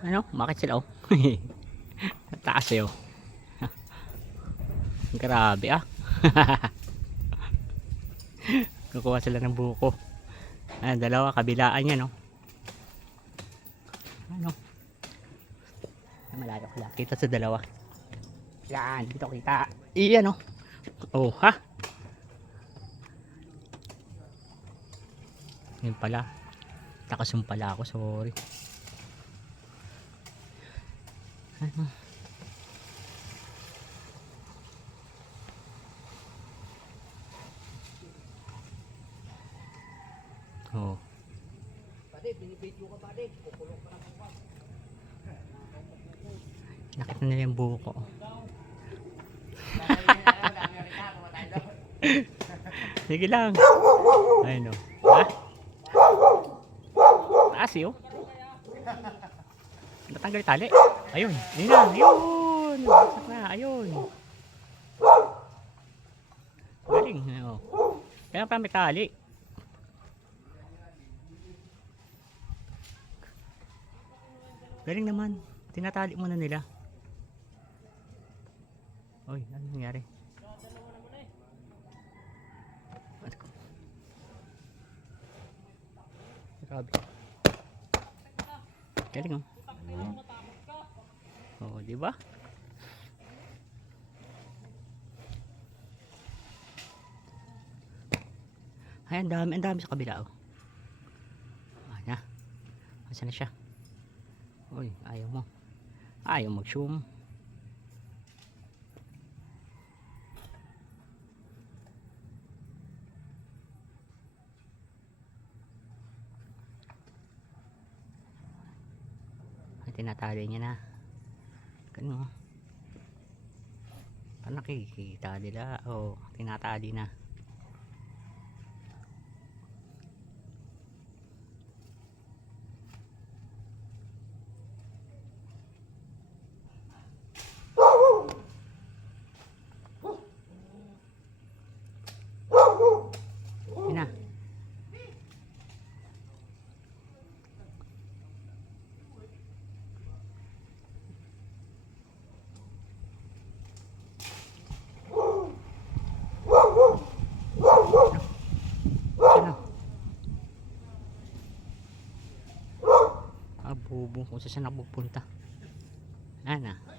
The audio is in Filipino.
Ano? Bakit sila oh? Taas eh oh. Grabe ah. Kukuha sila ng buko. Ah, dalawa kabilaan yan oh. Ano? Malayo ko lang. Kita sa dalawa. Yan, dito kita. Iyan oh. Oh ha. Yun pala. Takasum pala ako, sorry. Ano? Oh. Pade, binibidyo ka pade. Kukulong ka ng bukas. Nakita nila yung buko. Sige lang. Ayun o. Ha? Taas yun. Natanggal yung tali. Ayun. Ayun na. Ayun. Wasak na. Ayun. Galing. Oh. Kaya pa may tali. Galing naman. Tinatali muna nila. Oy, ano nangyari? Grabe. Galing oh. Oh, di ba? Ay, ang dami sa kabila oh. Ayan na. Asan na siya? Uy, ayaw mo. Ayaw mag-zoom. Ay, tinatali niya na. Ganun. Paano nakikita nila? Oh, tinatali na. Yun na. Ano? Ah, bubo. Kung saan ako pupunta. Ano?